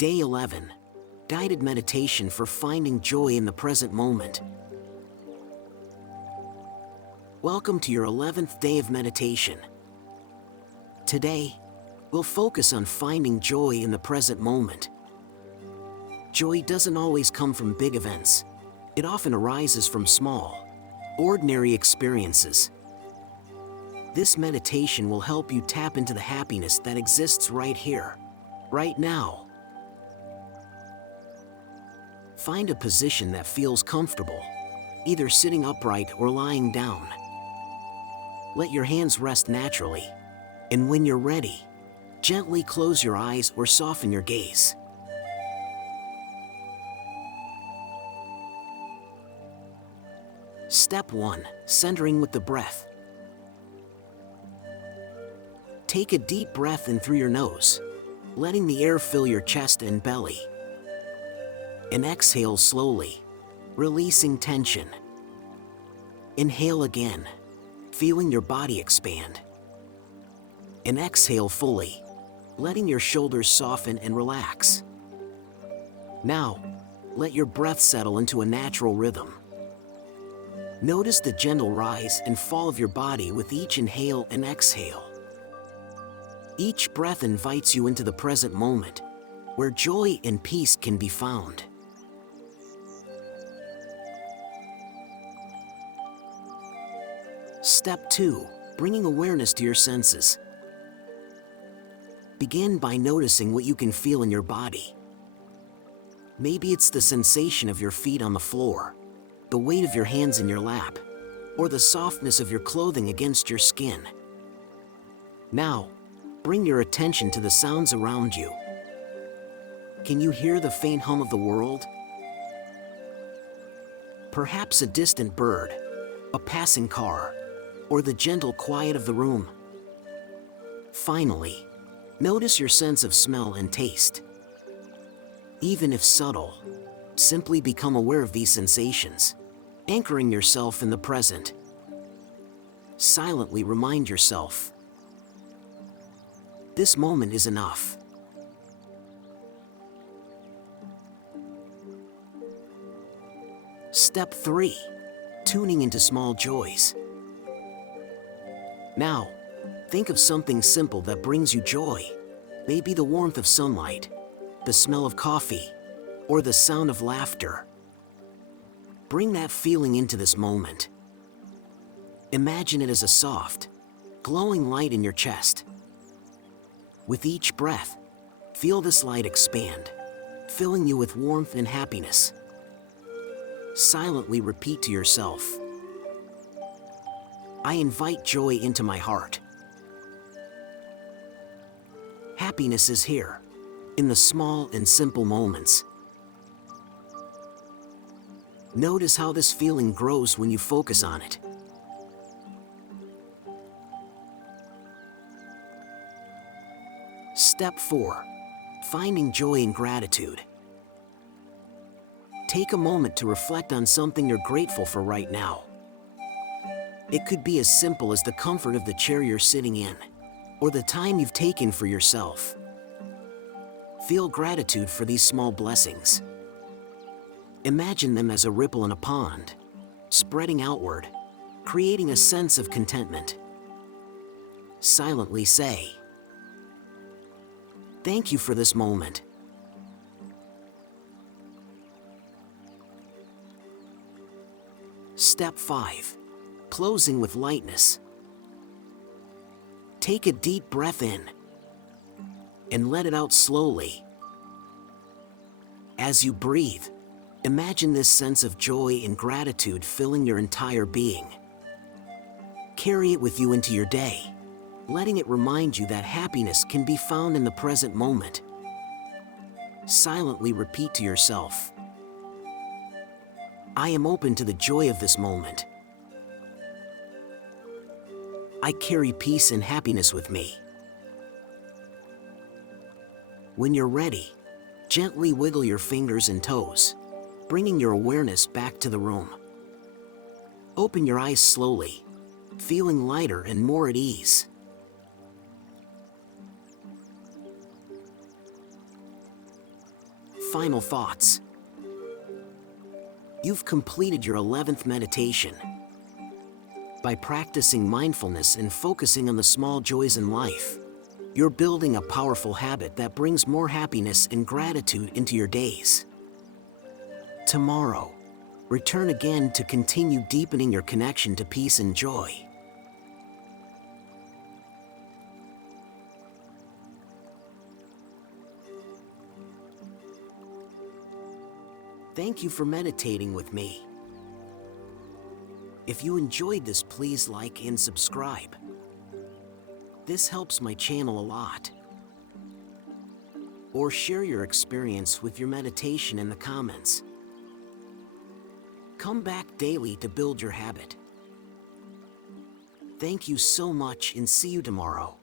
Day 11. Guided meditation for finding joy in the present moment. Welcome to your 11th day of meditation. Today, we'll focus on finding joy in the present moment. Joy doesn't always come from big events. It often arises from small, ordinary experiences. This meditation will help you tap into the happiness that exists right here, right now. Find a position that feels comfortable, either sitting upright or lying down. Let your hands rest naturally, and when you're ready, gently close your eyes or soften your gaze. Step 1. Centering with the breath. Take a deep breath in through your nose, letting the air fill your chest and belly. And exhale slowly, releasing tension. Inhale again, feeling your body expand. And exhale fully, letting your shoulders soften and relax. Now, let your breath settle into a natural rhythm. Notice the gentle rise and fall of your body with each inhale and exhale. Each breath invites you into the present moment, where joy and peace can be found. Step 2. Bringing awareness to your senses. Begin by noticing what you can feel in your body. Maybe it's the sensation of your feet on the floor, the weight of your hands in your lap, or the softness of your clothing against your skin. Now, bring your attention to the sounds around you. Can you hear the faint hum of the world? Perhaps a distant bird, a passing car, or the gentle quiet of the room. Finally, notice your sense of smell and taste. Even if subtle, simply become aware of these sensations, anchoring yourself in the present. Silently remind yourself, this moment is enough. Step 3. Tuning into small joys. Now, think of something simple that brings you joy. Maybe the warmth of sunlight, the smell of coffee, or the sound of laughter. Bring that feeling into this moment. Imagine it as a soft, glowing light in your chest. With each breath, feel this light expand, filling you with warmth and happiness. Silently repeat to yourself, I invite joy into my heart. Happiness is here, in the small and simple moments. Notice how this feeling grows when you focus on it. Step 4. Finding joy in gratitude. Take a moment to reflect on something you're grateful for right now. It could be as simple as the comfort of the chair you're sitting in, or the time you've taken for yourself. Feel gratitude for these small blessings. Imagine them as a ripple in a pond, spreading outward, creating a sense of contentment. Silently say, thank you for this moment. Step 5. Closing with lightness. Take a deep breath in and let it out slowly. As you breathe, imagine this sense of joy and gratitude filling your entire being. Carry it with you into your day, letting it remind you that happiness can be found in the present moment. Silently repeat to yourself, I am open to the joy of this moment. I carry peace and happiness with me. When you're ready, gently wiggle your fingers and toes, bringing your awareness back to the room. Open your eyes slowly, feeling lighter and more at ease. final thoughts. You've completed your 11th meditation. By practicing mindfulness and focusing on the small joys in life, you're building a powerful habit that brings more happiness and gratitude into your days. Tomorrow, return again to continue deepening your connection to peace and joy. Thank you for meditating with me. If you enjoyed this, please like and subscribe. This helps my channel a lot. Or share your experience with your meditation in the comments. Come back daily to build your habit. Thank you so much and see you tomorrow.